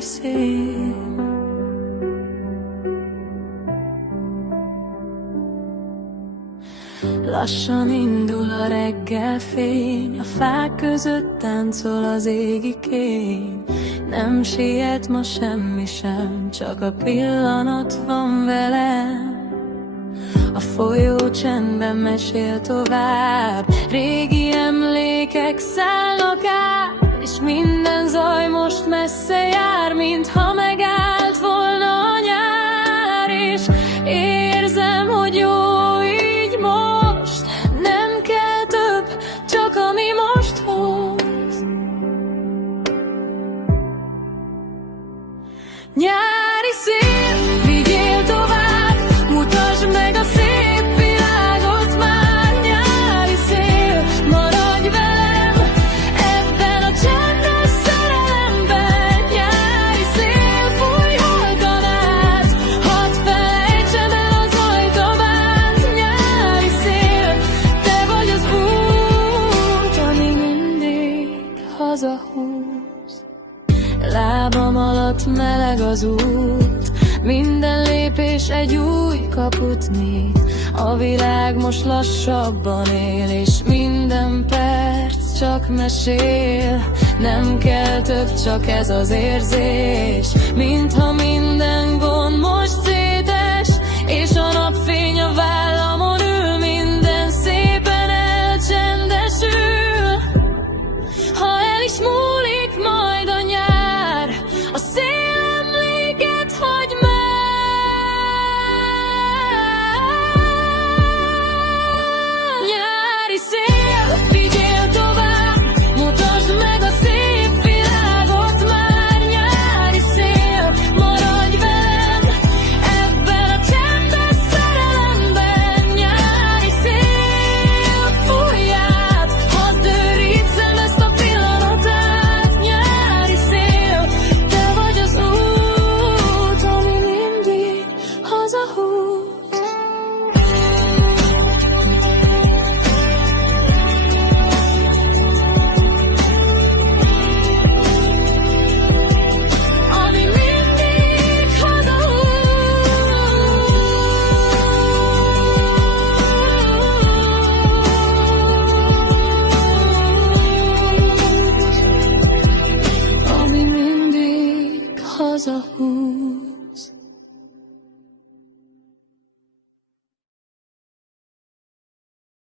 nyári szél. Lassan indul a reggelfény, a fák között táncol az égi kény. Nem siet ma semmi sem, csak a pillanat van velem. A folyó csendben mesél tovább, régi emlékek szállnak át, és minden zaj most messze jár, mintha megállt volna a nyár. És érzem, hogy jó így most, nem kell több, csak ami most hoz. Nyári szél, vigyél tovább, mutasd meg a szép világot már. Nyári szél, maradj velem ebben a csendes szerelemben. Nyári szél, fújj halkan át, hadd felejtsed el az ajtabánt. Nyári szél, te vagy az út, ami mindig hazahúz. Lábam alatt meleg az út, minden lépés egy új kaput nyit. A világ most lassabban él, és minden perc csak mesél. Nem kell több, csak ez az érzés, mintha minden gond most szétes, és a napfény a vállamon